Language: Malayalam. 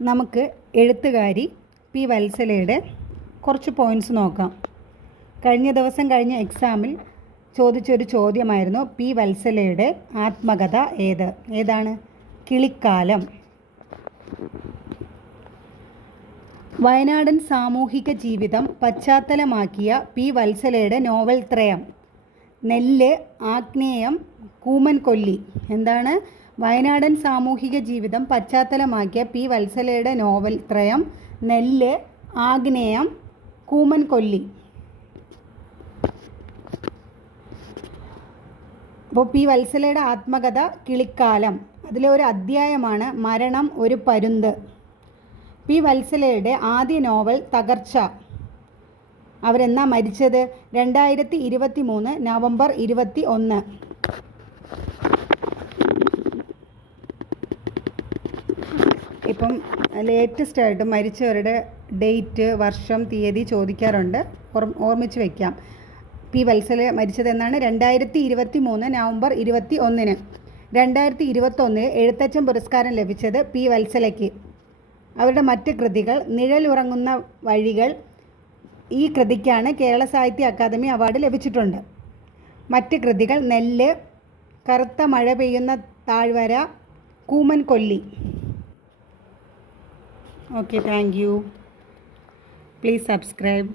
നമുക്ക് എഴുത്തുകാരി പി വത്സലയുടെ കുറച്ച് പോയിൻറ്റ്സ് നോക്കാം. കഴിഞ്ഞ എക്സാമിൽ ചോദിച്ചൊരു ചോദ്യമായിരുന്നു പി വത്സലയുടെ ആത്മകഥ ഏതാണ്? കിളിക്കാലം. വയനാടൻ സാമൂഹിക ജീവിതം പശ്ചാത്തലമാക്കിയ പി വത്സലയുടെ നോവൽ ത്രയം നെല്ല്, ആഗ്നേയം, കൂമൻകൊല്ലി. എന്താണ്? വയനാടൻ സാമൂഹിക ജീവിതം പശ്ചാത്തലമാക്കിയ പി വത്സലയുടെ നോവൽ ത്രയം നെല്ല്, ആഗ്നേയം, കൂമൻകൊല്ലി. അപ്പോൾ പി വത്സലയുടെ ആത്മകഥ കിളിക്കാലം. അതിലെ ഒരു അധ്യായമാണ് മരണം ഒരു പരുന്ത്. പി വത്സലയുടെ ആദ്യ നോവൽ തകർച്ച. അവരെന്നാ മരിച്ചത്? 2023 നവംബർ 21. ഇപ്പം ലേറ്റസ്റ്റ് ആയിട്ട് മരിച്ചവരുടെ ഡേറ്റ്, വർഷം, തീയതി ചോദിക്കാറുണ്ട്. ഓർമ്മിച്ച് വയ്ക്കാം. പി വത്സല മരിച്ചത് എന്നാണ്? 2023 നവംബർ 21. 2021 എഴുത്തച്ഛൻ പുരസ്കാരം ലഭിച്ചത് പി വത്സലയ്ക്ക്. അവരുടെ മറ്റ് കൃതികൾ നിഴലുറങ്ങുന്ന വഴികൾ. ഈ കൃതിക്കാണ് കേരള സാഹിത്യ അക്കാദമി അവാർഡ് ലഭിച്ചിട്ടുണ്ട്. മറ്റ് കൃതികൾ നെല്ല്, കറുത്ത മഴ പെയ്യുന്ന താഴ്വര, Koomankolli. Okay, thank you. Please subscribe.